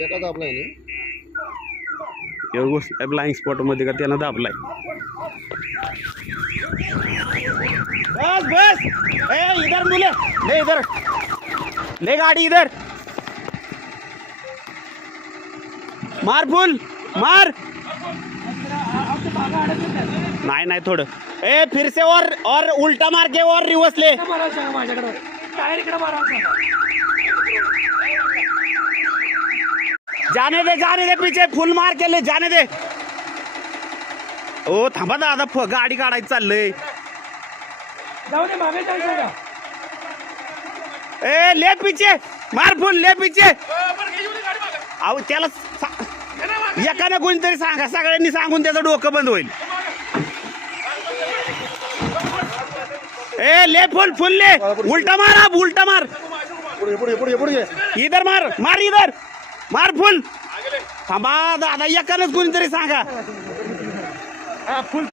बेटा दाबलाय ना घुसलाय blind spot मध्ये का त्यानं दाबलाय. बस बस ए इधर मुले ले इधर ले गाडी इधर मार फुल मार. नाही नाही थोडं ए फिर से और उल्टा मार के और रिवर्स ले. जाने दे पीछे फुल मार के ले जाने दे. ओ थांबा दादा गाडी काढायचं चाललंय. ए ले पीछे मार फुल ले पीछे. अहो त्याला एकाने कोणीतरी सांगा सगळ्यांनी सांगून त्याचं डोकं बंद होईल. ए ले फुल फुल ले उल्टा मार अब उल्टा मार. इधर मार मार इधर मार फुल. थांबा दादा एकानेच कोणीतरी सांगा. फुल